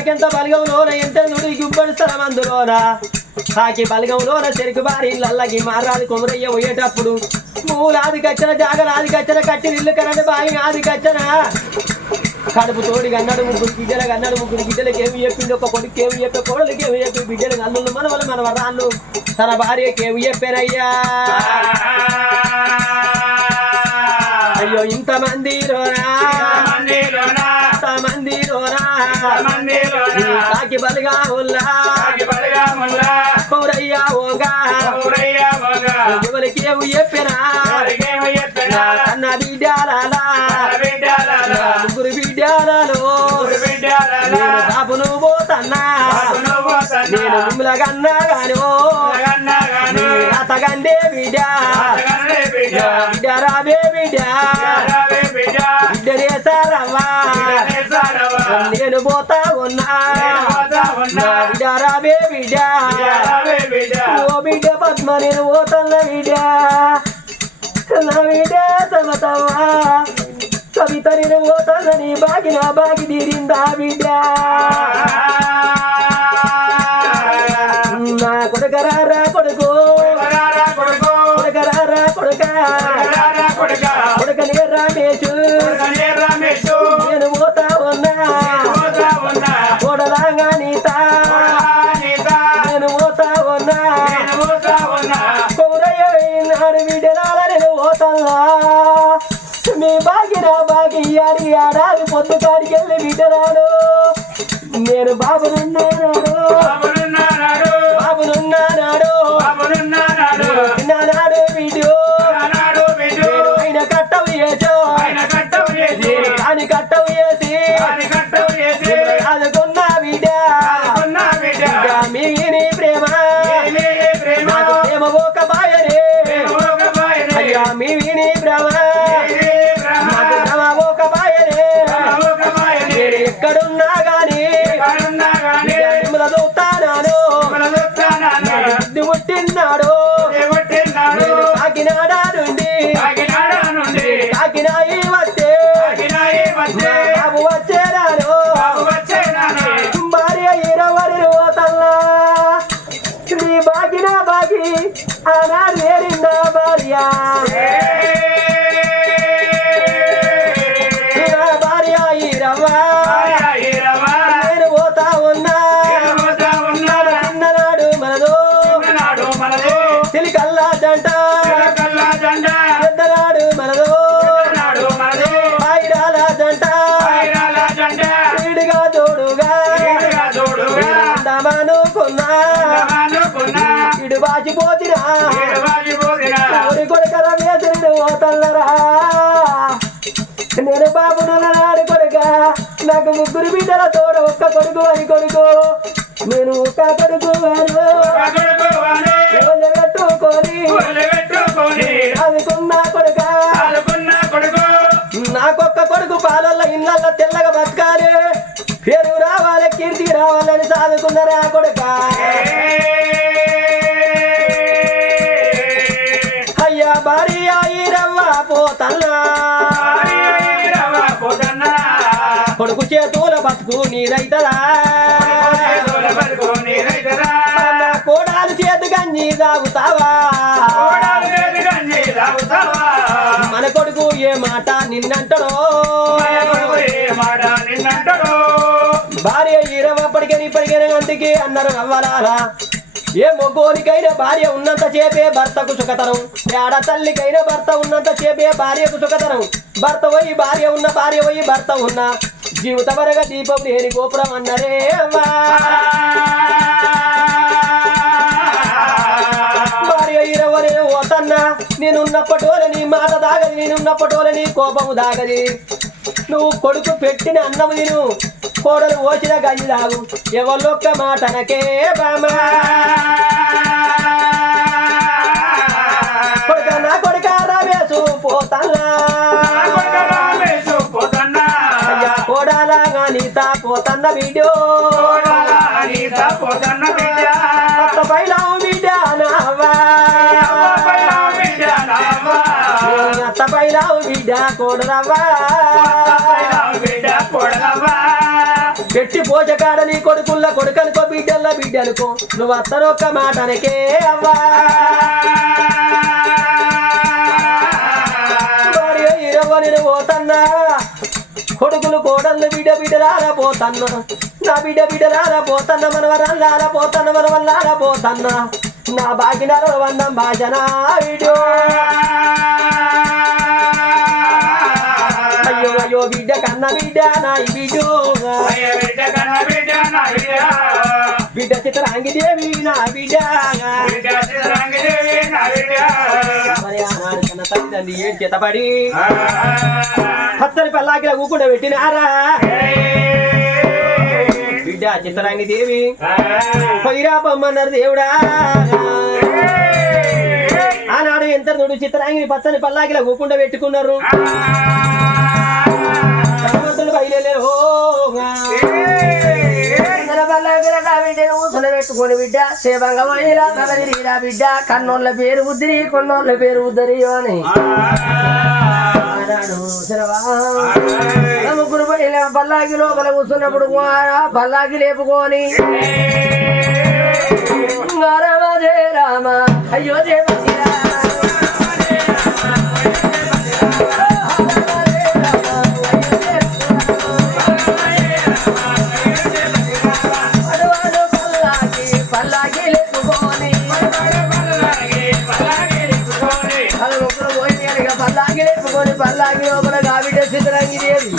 కాకెంత బలగంలోన ఎంత నుడి గుబ్బడి స్థలమందులోన కాకి బలగంలోన చెరుకు బారి ఇళ్ళకి మారాది కొమరయ్య పోయేటప్పుడు మూలాది కచ్చన జాగరాది కచ్చన కట్టి ఇల్లు కరెంట్ బాగి ఆది కచ్చన కడుపు తోడికి అన్నాడు ముగ్గురు బిడ్డలకు అన్నాడు ముగ్గురు బిడ్డలకు ఏమి చెప్పింది ఒక కొడుకు ఏమి చెప్పే కోడలికి ఏమి చెప్పి బిడ్డలకు అల్లుళ్ళు మనవలు మన వరాళ్ళు తన భార్యకి ఏమి చెప్పారయ్యా అయ్యో ఇంతమంది కాకి బలిగా ఉల్లా పౌరయ్యా ఓగా ఎవరికి ఏమి చెప్పినా అన్న బిడ్డాలా ముగ్గురు బిడ్డాలలో బాబును పోతన్నా నేను మిమ్మలగన్నా గాను అతగండే బిడ్డ బిడ్డరాబే బిడ్డ బిడ్డనే సారవ్వా నేను పోతా ఉన్నా బిడ్డరాబే బిడ్డ ఓ బిడ్డ పద్మ నేను పోతున్న బిడ్డ నా బిడ్డ సమతవ్వా కవిత నేను పోతానని బాగి నా బాగి తీరిందా బిడ్డ నా కొడుకరారా కొడుకు కొడుకరారా కొడుకనే రామేశు నేను పోతా ఉన్నా కొడలాగా నీత నేను పోతా ఉన్నా కౌరయ్య నాడు బిడ్డరాల నేను పోతల్లా మీ బాగి నా బాగి అడి ఆడాలి పొద్దు కాడికి వెళ్ళి బిడ్డరాడు నేను బాబునున్నాడు నాడు వీడియో ఆయన కట్టవు చేసో అని కట్టవు చేసి అదుకున్నా బిడ్డ మీ ప్రేమ నాకు ప్రేమ ఒక బాయనే అయ్యా మీ ప్రేమ నాకు ప్రేమ ఒక బాయనే ఎక్కడున్నా గాని మిమ్మల్ని చూస్తాను పుట్టినాడు కాకినాడ నుండి కాకినాయి వచ్చే బాబు వచ్చేనాడు భార్య ఇరవరి పోతల్లా నీ బాగిన బాగి ఆనాడు ఏరిందా భార్య భార్య ఇరవా నేను పోతా ఉన్నా చిన్ననాడు మనదో సిలికల్లా జంట పెద్దనాడు మనదో పాయిరాల జంట వీడిగా జోడుగా ఉండమనుకున్నా ఇడు బాచిపోతిరా కొడుకర వేసరి పోతల్లరా నేను బాబును నాడు కొడుక నాకు ముగ్గురు బిడ్డల తోడ ఒక్క కొడుకు అని కొడుకు నేను ఒక్క కొడుకు పెట్టుకొని అనుకున్నా కొడుక నాకొక్క కొడుకు పాలల్ల ఇళ్ళల్లో తెల్లగా బతకాలి పేరు రావాలి కీర్తి రావాలని సాదుకున్నారా కొడుక అయ్యా భార్య ఈరవ్వ పోతల్లా కొడుకు చేతుల బతుకు నీరైతరా కోడాలు చేతు గంజి తాగుతావా మన కొడుకు ఏ మాట నిన్నంటడో భార్య ఇరవప్పటికని ఇప్పటికైనా అందుకే అన్నారు అవ్వాలా ఏ మొగ్గోనికైనా భార్య ఉన్నంత చేపే భర్తకు సుఖతరం ఆడ తల్లికైనా భర్త ఉన్నంత చేపే భార్యకు సుఖతరం భర్త పోయి భార్య ఉన్న భార్య పోయి భర్త ఉన్న జీవిత వరగా దీపం లేని గోపురం అన్నరే అమ్మా భార్య ఇరవై పోతన్నా నేనున్నప్పటోల నీ మాట దాగది నేనున్నప్పటోల నీ కోపము దాగది నువ్వు కొడుకు పెట్టిన అన్నము తిను కోడలు ఓచిన గంజి తాగు ఎవరొక్క మాటనకే బామా కొడుక నా కొడుక రమేశు పోతన్నా అయ్యా కోడాలాగా నీత పోతన్న వీడియో అత్త పైలావు బిడ్డ నావా అత్త పైలావు బిడ్డ కోడలవ్వా పెట్టి పోషకాడ నీ కొడుకుల్ల కొడుకనుకో బిడ్డల్లో బిడ్డనుకో నువ్వు అత్తనొక్క మాటనకే అవ్వా నేను పోతన్నా కొడుకులు కోడళ్ళు బిడ్డలారా పోతన్నా నా బిడ్డలారా పోతన్నా మనవరాళ్ళారా పోతన్నా మనవల్లారా పోతన్నా నా బాగినారో వందం భాషనా వీడియో అయ్యో అయ్యో బిడ్డ కన్న బిడ్డ నా బిడ్డో బిడ్డ చిత్రాంగి దేవి నా బిడ్డ మరి ఆనాడు కన్న తల్లిదండ్రి ఏడు చేతపడి హత్తని పల్లాకిలా కూకుండా పెట్టినారా బిడ్డ చిత్రాంగి దేవి పొయ్యిరా పొమ్మన్నారు దేవుడా ఆనాడు ఎంత నుడు చిత్రాంగిని పచ్చని పల్లాకిలా కూకుండా పెట్టుకున్నారు బయలుదేరు పెట్టుకోండి బిడ్డ సేవంగా పోయిరా తలగిరిరా బిడ్డ కన్నోళ్ళ పేరు బుద్ధిరి కొన్నోళ్ళ పేరు బుద్ధరి అని ముగ్గురు పోయిన పల్లాకి లోపల కూర్చున్నప్పుడు పల్లాకి లేపుకొని రామ జయ రామ అయ్యో జయ పల్లాకి లోపల గాబిడ్డ చిత్రాంగి దేవి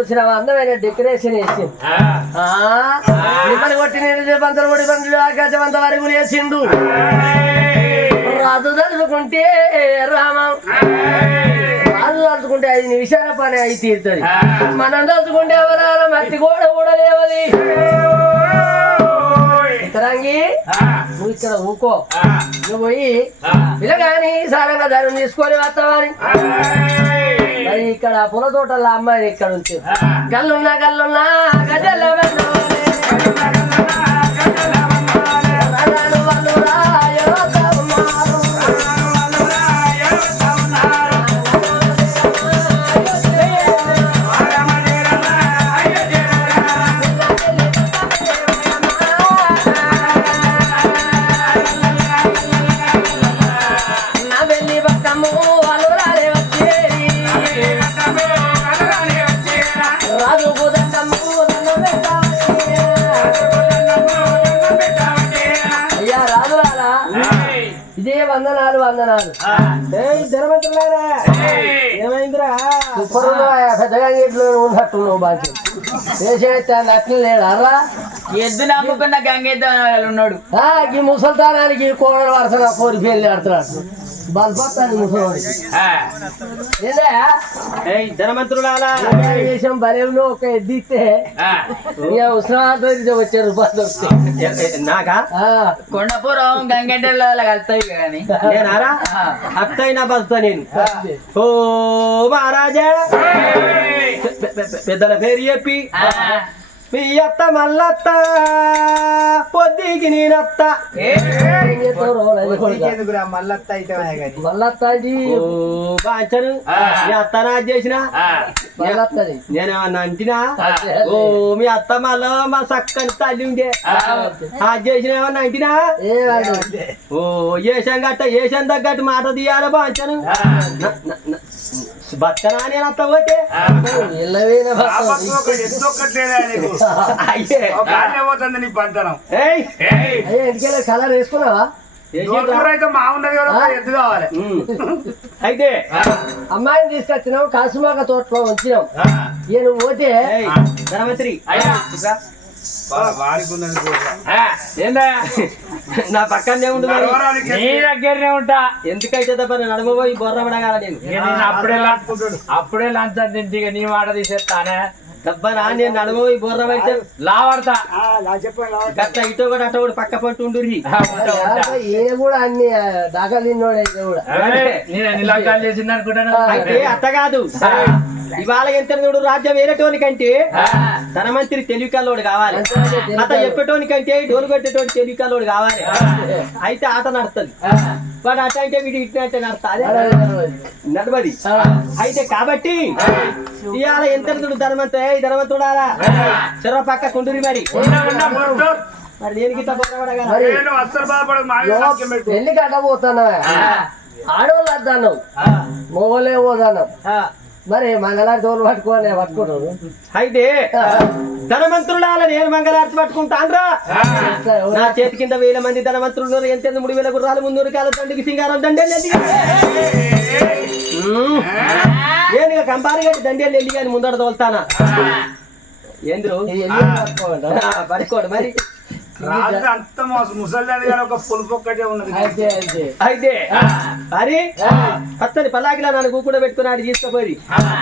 చూసిన అందమైన డెకరేషన్ వేసింది నిమ్మని కొట్టి నేను పంతలు కొడి పంటలు ఆకాశమంత వరకు వేసిండు రాజు తలుచుకుంటే రామం రాజు తలుచుకుంటే 5 నిమిషాల పని అయి తీరుతుంది మనం తలుచుకుంటే ఎవరైనా మట్టి కూడా లేవది చిత్రాంగి నువ్వు ఇక్కడ ఊకో నువ్వు పోయి పిల్లగాని సారంగా ధనం తీసుకొని వస్తావని మరి ఇక్కడ పుల తోటల్లో అమ్మాయిని ఇక్కడ ఉంచి గల్లున్నా గజల ఇదే వందనాలు ధర్మంతులారా ఏమైందిరా పెద్దగా ఇంట్లో ఉన్నట్టు నువ్వు బాగా అట్లా లేడా ఎద్దు నమ్ముకున్న గంగెద్దు ఉన్నాడు ఈ ముసల్తానానికి కోడలు వరుస కోరి పెళ్లి ఆడుతున్నాడు బలపడతాను ముసలి దేశం బలంలో ఒక ఎద్దిస్తే ఉష్ణాతో వచ్చే రూపాయలు దొరుకుతాయి నాకా కొండపురం గంగెడ్డలో కలుతాయి కానీ అత్తైనా బతుతా నేను ఓ మహారాజా పెద్దల పేరు చెప్పి మీ అత్త మల్లత్త పొద్దుకి నేనత్త మల్లత్త బాంచను మీ అత్త నా చేసిన వస్తది. నేనేమన్నా అంటినా ఓ మీ అత్తమ్మలో మా చక్కని తల్లి ఉండే అది చేసిన ఏమన్నా అంటినా ఓ ఏషం గట్ట ఏషం తగ్గట్టు మాట తీయాలి బాంచను బతకనా నేను అత్త పోతే కలర్ వేసుకున్నావా? అయితే అమ్మాయిని తీసుకొచ్చినావు కాసుమాక తోటలో ఉంచినావు. నేను పోతే ధనమంత్రి నా పక్కనే ఉండు నీ దగ్గరనే ఉంటా. ఎందుకైతే తప్ప నడుమ పోయి బొర్ర పడగాల నేను అప్పుడే లంచ్ తింటే నీ మాట తీసేస్తానే దబ్బనా నేను నడుమ పోయి బొర్ర పడితే లావడతా గట్ట ఇటో కూడా అట్ట కూడా పక్క పట్టు ఉండు ఏ కూడా అన్ని దాఖలు తిన్నోడే కూడా నిలకాలు చేసింది అనుకుంటాను. అయితే అత్త కాదు ఇవాళ ఎంత చూడు రాజ్యం వేరేటోనికంటే ధనమంత్రి తెలివికల్లోడు కావాలి. అత చెప్పేటోనికంటే డోలు కొట్టేటోని తెలివికల్లోడు కావాలి. అయితే ఆట నడుస్తుంది వాడు అట్ట అంటే వీడు ఇట్టినట్టే నడుస్తుంది నడవది. అయితే కాబట్టి ఇవాళ ఎంత చూడు ధనవంతుడారా చెరవ పక్క కుండూరి మరి మరి నేను గిట్ట పెళ్లి కట్టబోతాను. ఆడవాళ్ళు వద్దాను మొగలే పోదాను. మరి మంగళారతి తోలు పట్టుకుంటాను. అయితే ధనవంతురాల నేను మంగళారతి పట్టుకుంటాను. నా చేతి కింద 1000 మంది ధనవంతులు ఎంత 3000 గుర్రాలు 300 కాల దండికి సింగారం దండేళ్ళు నేను కంపారి కట్టి దండేళ్ళు వెళ్ళి కానీ ముందర తోలుతానా ఏంద్రు పడుకోడు మరి అంత ముసలి ఒక పులుపు ఒక్కటే ఉన్నది. అయితే మరి పచ్చని పల్లాకిలా నన్ను కూడా పెట్టుకున్నాడు తీసుకుపోయి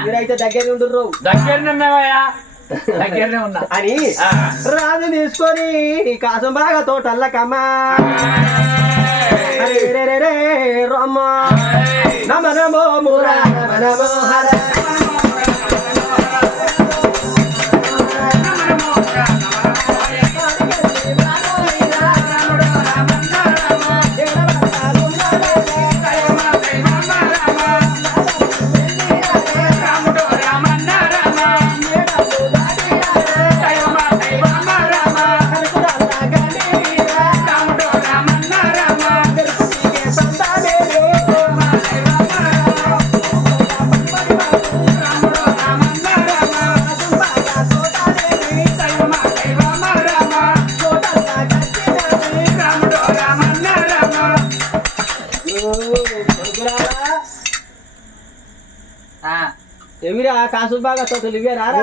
మీరైతే దగ్గర ఉండు దగ్గరనే ఉన్నా అని రాజు తీసుకొని కాసం బాగా తోటల్లకమ్మా రమ్మ నమ నమో మురా నమో హర ఎవిరా కాసు బాగా తోటలు ఇవే రారా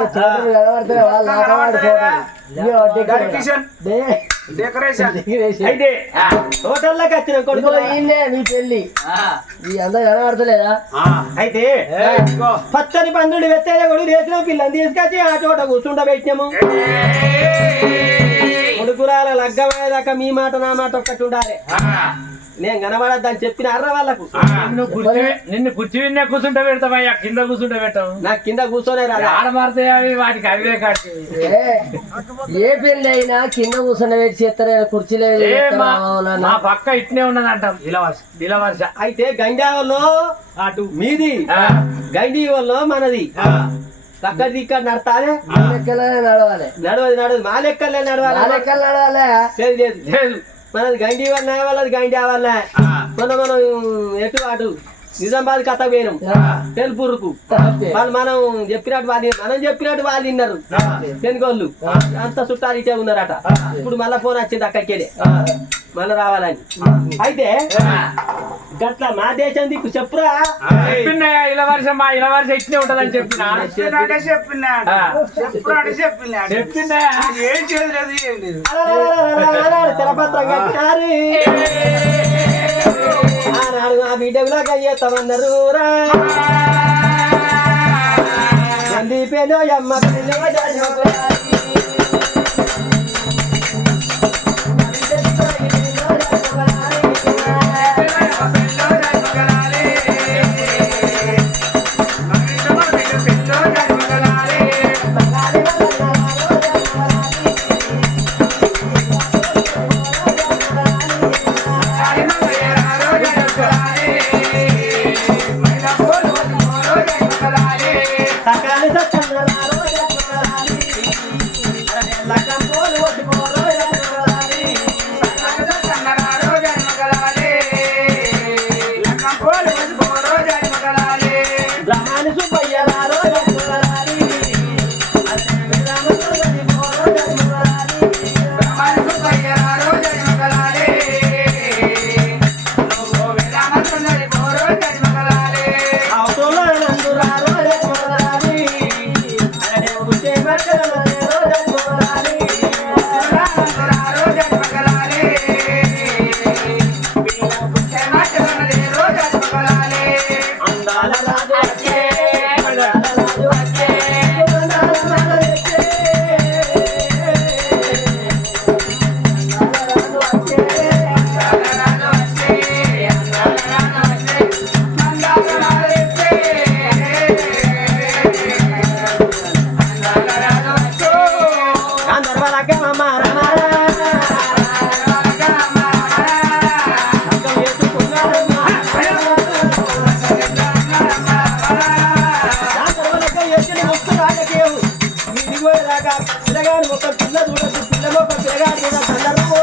అయితే హోటల్లోకి వచ్చిన కొడుకు నీ పెళ్లి ఈ అందరూ కనబడతలేదా? అయితే పచ్చని పందుడు వెత్తేదే కొడుకు చేసిన పిల్లని తీసుకొచ్చి ఆ చోట కూర్చుండబెట్టాము. కొడుకురాల లగ్గమయ్యేదాకా మీ మాట నా మాట ఒక్కటి ఉండాలి. నేను కనబడద్దని చెప్పిన అర్ర వాళ్ళకు నిన్ను కుర్చీ విన్నే కూర్చుంటే పెడతామయ్యా కింద కూర్చుంటే పెట్టాము. నాకు కింద కూర్చోనే రాదు ఆడమారితే అవి వాటికి అవే కాదు. ఏ పెళ్లి అయినా కింద కూర్చొని పెట్టి చేస్తారా కుర్చీలో నా పక్క ఇట్నే ఉన్నది అంటాం ఇలా వర్ష. అయితే గంజావల్లో అటు మీది గండి వల్ల మనది అక్కడిది ఇక్కడ నడతాదే నడవాలి నడవది నడవదు మా లెక్కలే నడవాలి నడవాలి లేదు లేదు మనది గండి వల్ల వాళ్ళది గండి వల్ల మనం ఎటు అటు నిజామాబాద్ కథ పోయినాం తెలుపురుకు వాళ్ళు మనం చెప్పినట్టు వాళ్ళు విన్నారు తెనుగోళ్ళు అంత చుట్టాలు ఇచ్చే ఉన్నారట. ఇప్పుడు మళ్ళా ఫోన్ వచ్చింది అక్కడికెళ్ళి మళ్ళీ రావాలని. అయితే గట్ల మా దేశం దిక్కు చెప్పురా ఇలా వర్షం మా ఇలా వర్షం ఇట్నే ఉంటదని చెప్పిన తెలపత్రం కట్టినారు ఆనాడు ఆ బిడ్డలాగా చేస్తామన్నారు సందీపేనో అమ్మ సకాలి సత్యనారాయణ జన్మలాలి లక్కంపోలు ఒట్టుకోరు జన్మలాలి బ్రహ్మాని సుబ్బయ్య రారో జన్మలాలి అవతోలో నందు రారో జన్మలాలి అందాల రాజు వచ్చే పిల్లగాని ఒక పిల్ల చూడద్దు పిల్లలో ఒక పిల్లగాని చూడద్దు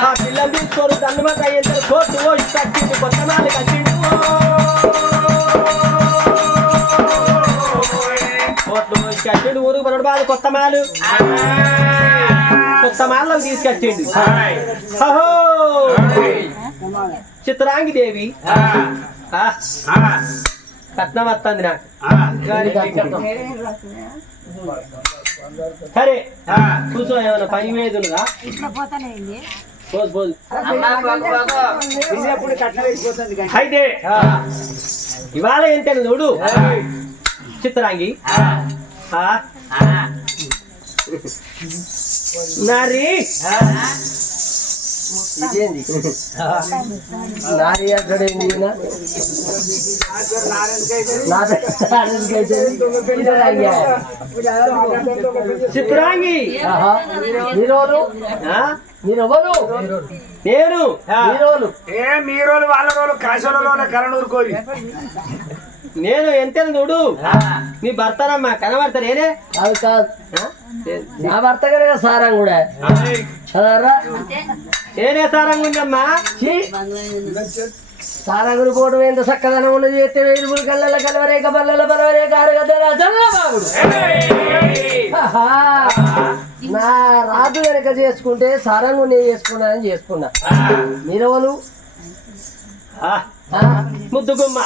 ఆ పిల్లలు తీసుకోరు దన్నమాట అయ్యేంత కోర్టు కట్టిండు కొత్త మాలు కట్టిండు కోర్టు కట్టిండు ఊరుకు మనడు బాధ కొత్త మాలు తీసుకొచ్చిండు చిత్రాంగి దేవి కట్నం వస్తుంది నాకు సరే కూర్చో ఏమన్నా పని మీద ఉన్నదా పోదు పోదు అయితే ఇవాళ ఏంటని చూడు చిత్రాంగి నారి ఇదేంది నారి అక్కడేంది చిత్రాంగి మీరోలు మీరెవరు నేను మీరోలు వాళ్ళ రోజు కాశోలలో కరణూరు కోరి నేను ఎంతని చూడు నీ భర్తనమ్మా కనబడతా నేనే అది కాదు నా భర్త కనుక సారం కూడా చదవరా నేనే సారంగా ఉందమ్మా సారంగుడు పోవడం ఎంత చక్కదనం ఉన్నది చేస్తే వెలుగులు కళ్ళ కలవరేక బల్లల బలవరేక అరగదరా చల్లబాబుడు నా రాజు వెనక చేసుకుంటే సారంగు నేను చేసుకున్నానని చేసుకున్నా మీరెవరు ముద్దుగుమ్మ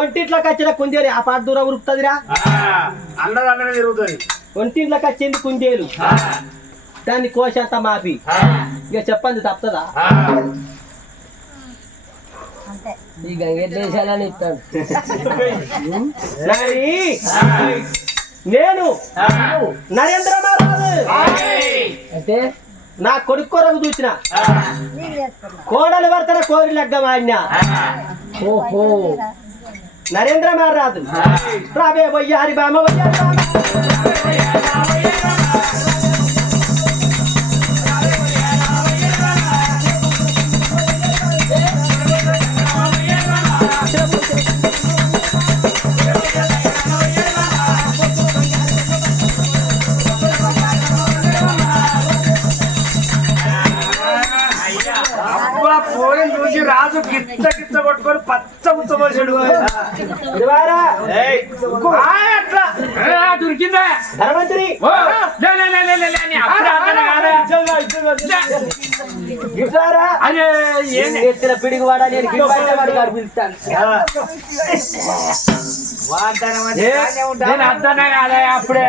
ఒంటింట్లోకి వచ్చిన కుందేలు ఆ పాట దూరం ఉరుకుతుందిరా అందరూ జరుగుతుంది ఒంటింట్లోకి వచ్చింది కుందేలు దాన్ని కోసంతా మాపి ఇక చెప్పండి తప్పుతుందా ఈ గంగేశాలని ఇస్తాడు నేను నరేంద్ర మహారాజు అంటే నా కొడుకు కొరకు చూసిన కోడలు వర్తన కోరి లగ్గం ఆడిన ఓహో నరేంద్ర మహారాజు రాబే వయ్యారి బామ రాజు గిచ్చ గిచ్చ కొట్టుకొని పచ్చ ఉచ్చబోసాడు ఇదివారా అట్లా దొరికిందా ధనవంతుని ఓ, లే, లే, లే, లే, లే, లే, నీ అప్పుడే అర్థం కాదా? ఇట్లారా అరే ఏంది? ఎత్తిన పిడికి వాడా నేను గిట్ట వాడు గారు పిలుస్తాను నేను అర్థమే కాదా అప్పుడే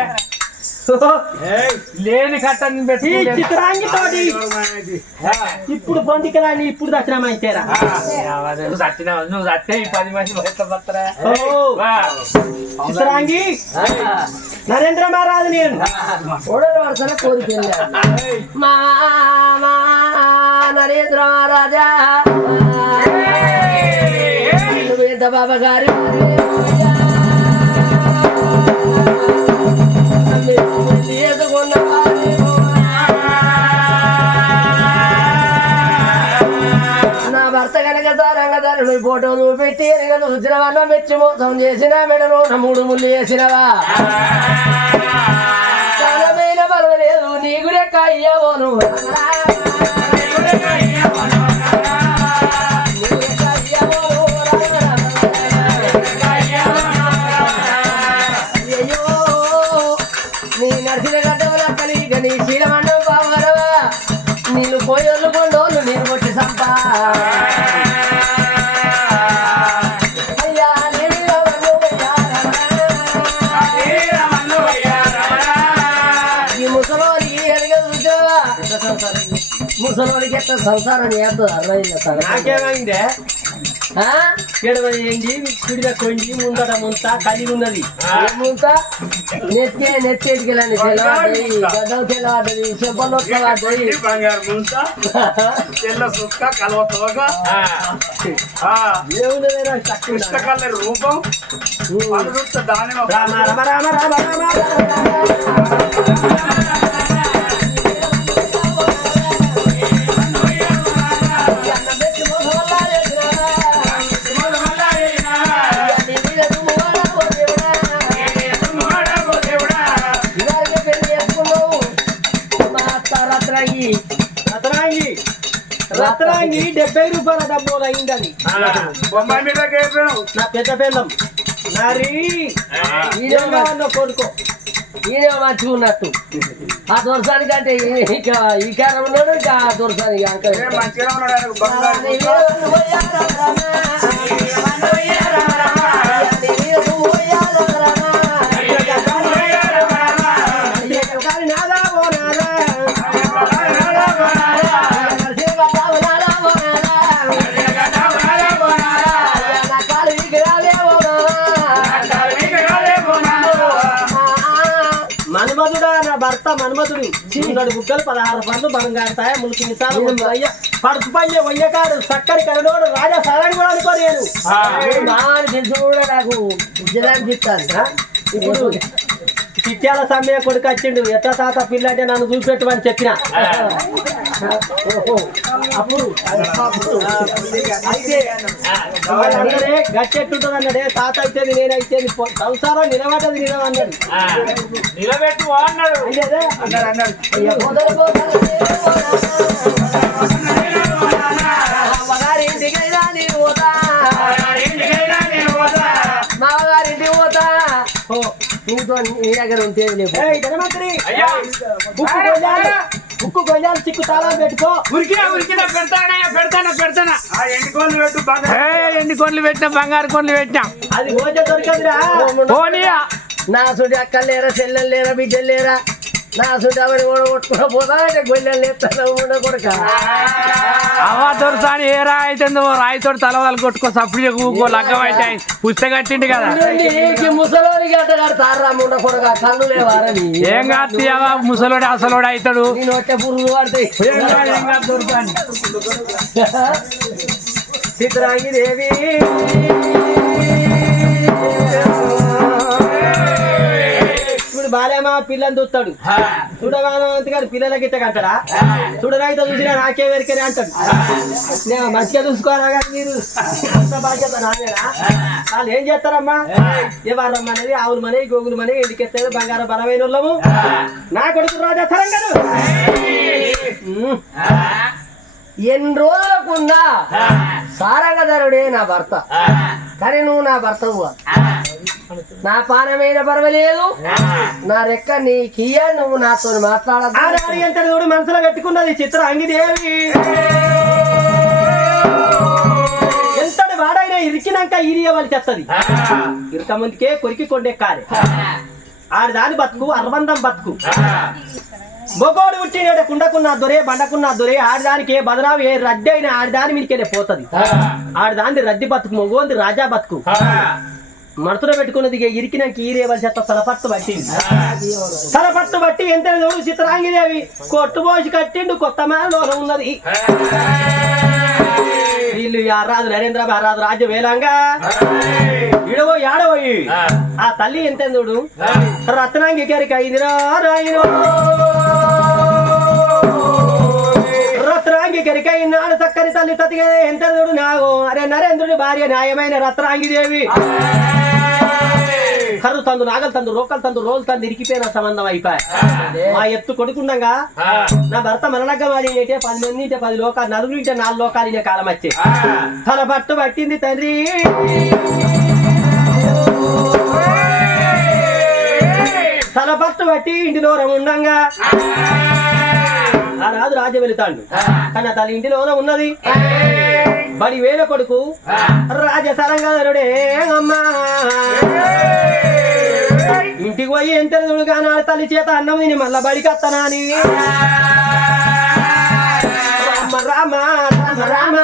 లేని కట్టని ఈ పెట్టి చిత్రాంగి తోటి ఇప్పుడు పొందికరాని ఇప్పుడు దర్శనం అయితేరా నువ్వు చచ్చినావు నువ్వు చస్తే ఈ 10 మంది బయటపడతారా చిత్రాంగి నరేంద్ర మహారాజు నేను ఓడలు పడతానే కోరిక మా నరేంద్ర మహారాజా నువ్వు ఎంత బాబా గారి నా భర్త కనుక రంగదారుడు ఫోటో నువ్వు పెట్టి ఎనగలు చూసినవన్నా మెచ్చి మోసం చేసిన మెడలో 3 ముళ్ళు చేసినవా తనమైన పర్వాలేదు నీకు లెక్క అయ్యావో నువ్వు అయ్యో నీ నడిచిన గడ్డవల కలిగి నీ శీలమండం బావరవా నీళ్ళు పోయోళ్ళు కొండోళ్ళు నీరు కొట్టి సంపా అయ్యా ఈ ముసలోడికి ఎరగ చూసావా ముసలోడికి ఎట్లా సంసారం చేస్తుంది అర్థమైందా నాకేమైందే ఏడవైంది పిడిద కొండి ముందట ముంత కలిగి ఉన్నది ముంత నెత్తేటికెళ్ళండి తెల్లవాడ్డది గడ్డలు తెల్లవాడ్డది చెంపలు తెల్లవాడ్డది బంగారు ముంత తెల్ల సుక్క కలవతోగా ఏమున్నదేరా తక్కువ కృష్ణ కల్లరి రూపం అనురుక్త దానిమ రామ రామ రామ రామ రామ రత్నాంగి 70 రూపాయల డబ్బులు అయిందని బొమ్మాయి మీద కేపాను నా పెద్ద పిల్లం నారి కొనుక్కో ఈయన మంచిగా ఉన్నట్టు ఆ దొరసానికి అంటే ఇంకా ఈ కారం ఉన్నాడు ఇంకా ఆ దొరసానికి మంచిగా ఉన్నాడు ఆయనకు బంగారు మన్మధుడా నా భర్త మన్మధుడు చిన్నడు బుక్కలు 16 పండ్లు బంగారుతాయ ములికి నిసాలు అయ్యా పడుపు పని వయ్యకాడు చక్కని కరడోడు రాజా సరని కూడా అనుకో నేను బాగా తెలుసు కూడా నాకు అనిపిస్తాను ఇప్పుడు చిట్యాల సమయ కొడుకు వచ్చిండు ఎట్లా తాత పిల్ల అంటే నన్ను చూపెట్టమని చెప్పిన అప్పుడు అయితే వాళ్ళందరే గట్టెట్టుంటుంది అన్నాడే తాత అయితే నేనైతే సంసారం నిలబడ్డది నిలవన్నాడు నిలబెట్టు అన్నాడు అయ్యేదే అన్నాడు మగారింటికైనా నేను పోతా మామగారింటికి పోతా నీతో నీ దగ్గర ఉంటే ఏయ్ ధనమంత్రి ఉక్కు గొంజాలు చిక్కు తాళాలు పెట్టుకో ఉరికినా పెడతానా ఎండుకోళ్ళు పెట్టు బాగా ఎండి కొండలు పెట్టినా బంగారు కొండలు పెట్టినా అది భోజనం దొరకదురా పోనీయా నా సుడి అక్కలు లేరా చెల్లెలు లేరా బిడ్డలు లేరా నా సుడి అవన్నీ కూడా కొట్టుకుని పోతా గొల్లెలు లేపుతా ఉండ కొడక అవ్వ దొరసాని ఏ రాయి అయితే రాయితోటి తలవాళ్ళు కొట్టుకో సప్పుడు ఊకో లగ్గం అయితే పుస్తకం కట్టిండు కదా ముసలోనికి అట్ట కడతారా ఉండ కొడక కళ్ళు లేవారని ఏం కాదు అవ్వ ముసలోడు అసలోడు అవుతాడు నేను వచ్చే పురుగు పడతాయి దొరసాని చిత్రాంగి దేవి ఇప్పుడు బాలేమా పిల్లని చూస్తాడు చూడగానంత గారు పిల్లలకి ఇట్ట కట్టడా చూడరాయితో చూసినా నాకే వెరికనే అంటాడు నేను మంచిగా చూసుకోవాలా కానీ మీరు అంత బాధ్యత నాదేనా వాళ్ళు ఏం చేస్తారమ్మా ఎవరమ్మా అనేది ఆవులు మనే గోగులు మనే ఇంటికెత్తారు బంగారం బలమైన వాళ్ళము నా కొడుకు రాజా సరంగడు ఎన్ని రోజులకున్నా సారంగధరుడే నా భర్త, కానీ నువ్వు నా భర్తవు. నా పానమైన పర్వాలేదు, నా రెక్క నీకియ్య, నువ్వు నాతో మాట్లాడదు. ఆనాడు ఎంత చూడు మనసులో పెట్టుకున్నది చిత్రాంగిదేవి. ఎంతటి వాడైనా ఇరికినాక ఇరియవలసి వస్తుంది. ఇరక ముందుకే కొరికి కొండెక్కాలి. ఆడదాని బతుకు అరవందం బతుకు. మొగోడు పుట్టిన కుండకున్న దొరే బండకున్న దొరే ఆడదానికి బదనావు ఏ రద్ది అయినా ఆడదాని మీదకెళ్ళి పోతుంది. ఆడదాని రద్ది బతుకు, మొగోంది రాజా బతుకు. మనసులో పెట్టుకున్నది ఇరికినాక ఈరేవలసి తలపట్టు పట్టింది. తలపట్టు బట్టి ఎంత చూడు చిత్రాంగిదేవి కొట్టుపోసి కట్టిండు. కొత్త మేనలోన ఉన్నది. వీళ్ళు రాజు నరేంద్ర రాజు రాజ్య వేలంగా ఇడవో ఏడవోయి ఆ తల్లి ఎంత చూడు రత్నాంగి గారికి అయిందిరా రాయినో. రత్నాంగి గారికి అయినాడు చక్కని తల్లి తతిగా ఎంత చూడు నాగో. అరే నరేంద్రుడి భార్య న్యాయమైన రత్నాంగిదేవి కర్రు తందు నాగలు తందు రోకలు తందు రోలు తందు ఇరికిపోయిన సంబంధం అయిపోయి. మా ఎత్తు కొడుకుండగా నా భర్త మనలగ్గం అది 10 మంది 10 లోకాలు, 4 4 లోకాలు ఇనే కాలం వచ్చే. తల పట్టు పట్టింది తండ్రి. తల పట్టు పట్టి ఇంటిలో ఉండంగా ఆ రాజు రాజ్యం వెళుతాడు. కానీ తన ఇంటిలోన ఉన్నది బడి వేల కొడుకు రాజసరంగధరుడే. అమ్మా ఇంటికి పోయి ఎంత చూడుగా తల్లి చేత అన్నం తిని మళ్ళా బడికి వస్తానని రామ రామ రామ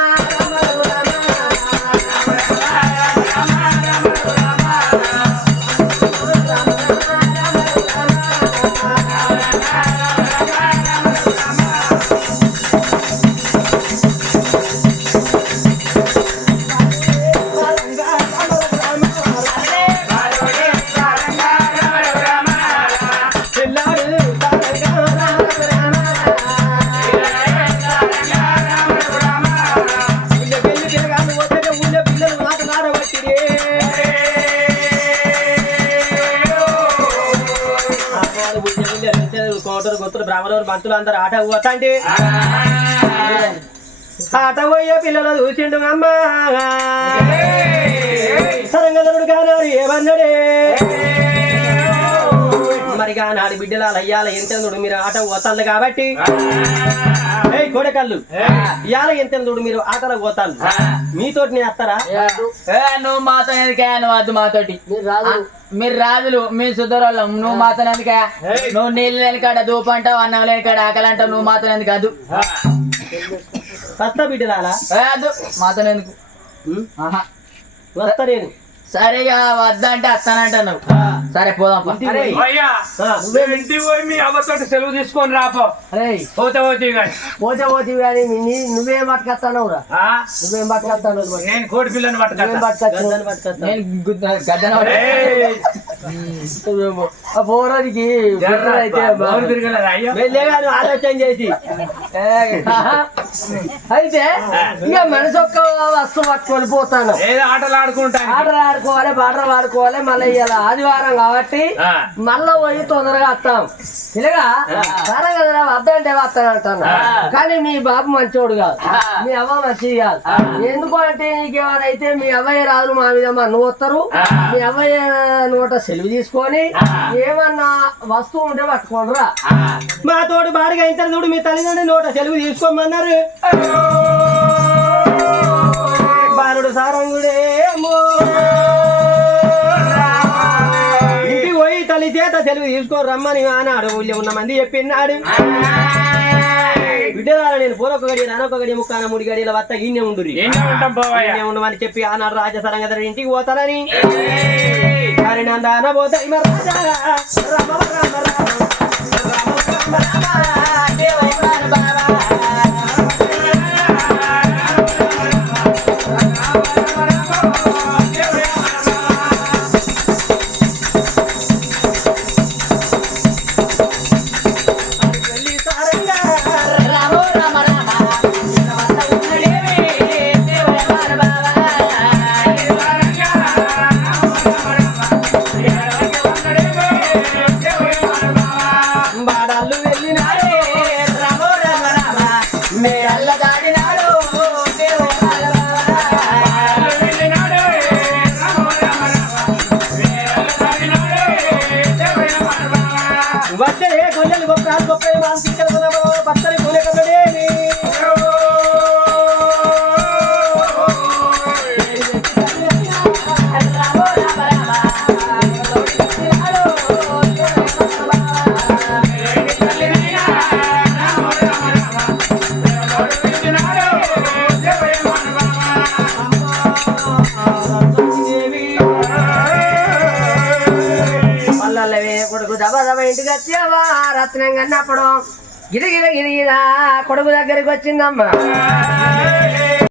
గొత్తులు బ్రాహ్మణులు మంతులు అందరు ఆట పోతాండి. ఆట పోయే పిల్లలు చూసిండు. అమ్మా సరంగధరుడు కానాడు ఏమన్నాడే మరిగా నాడు బిడ్డలు అయ్యాల ఎంతెందుడు మీరు ఆట పోతాళ్ళు కాబట్టి కోడకళ్ళు ఇవాళ ఎంతెందుడు మీరు ఆటలకు పోతాళ్ళు. మీతోటి నేను వస్తారా? నువ్వు మాతో ఎందుకే? నువ్వు వద్దు మాతోటి. మీరు రాజులు, మీ సుద్దరోళ్ళం. నువ్వు మాతో ఎందుకే? నువ్వు నీళ్ళు లేని కాడ దూపు అంటావు, అన్నం లేని కాడ ఆకలి అంటావు. నువ్వు మాతో ఎందుకు? అదు వస్తా బిడ్డలాలా? అదు మాతో ఎందుకు? వస్తా నేను. సరేగా వద్దంటే వస్తానంట నువ్వు. సరే పోదాం. ఇంటికి పోయి మీ అవ్వతోటి సెలవు తీసుకొని రాపో. పోతే పోతే పోతే పోతే కానీ నువ్వేం పట్టుకొస్తానవురా? నువ్వేం పట్టుకొస్తాను? నేను కోడి పిల్లని పోరానికి అయితే ఆలోచన చేసి అయితే ఇక మనిషి ఒక్క వస్తువు పట్టుకొని పోతాను. ఏదో ఆటలు ఆడుకుంటాను. ఆటలు ఆడుకోవాలి, పాటలు ఆడుకోవాలి. మళ్ళీ ఇలా ఆదివారం కాబట్టి మళ్ళా పోయి తొందరగా వస్తాం. ఇలాగా సరే కదా వద్దంటే వస్తాను అంటాను. కానీ మీ బాబు మంచోడు కాదు, మీ అవ్వ మంచిది కాదు. ఎందుకు అంటే నీకేమైతే మీ అవ్వయ్య రాదు మా మీద మన్ను వస్తారు. మీ అవ్వయ్య నోట సెలవు తీసుకొని ఏమన్నా వస్తువు ఉంటే పట్టుకోండిరా. మా తోడు బాడిగా ఇంత చూడు మీ తల్లిదండ్రులు నోట సెలవు తీసుకోమన్నారు. బాలుడు సారంగుడే ఇంటికి పోయి తల్లి చేత సెలవు తీసుకో రమ్మని అన్నాడు. ఊళ్ళో ఉన్న మంది చెప్పినాడు. బిడ్డరాల నేను పూరొక గడి నానొక గడి ముక్కాన 3 గడిల వత్త ఈయనే ఉండురి ఉండమని చెప్పి ఆనాడు రాజసరంగధరుడు ఇంటికి పోతానని హరినందాన పోతాయి బాడాళ్ళు వెళ్ళినారే వచ్చే గొల్లలు గొప్ప గొప్ప పచ్చని పూలే కదడేమి కొడుకు దబదబ ఇంటికి వచ్చావా రత్నం కన్నప్పుడు గిరిగిర గిరిగిరా కొడుకు దగ్గరికి వచ్చిందమ్మా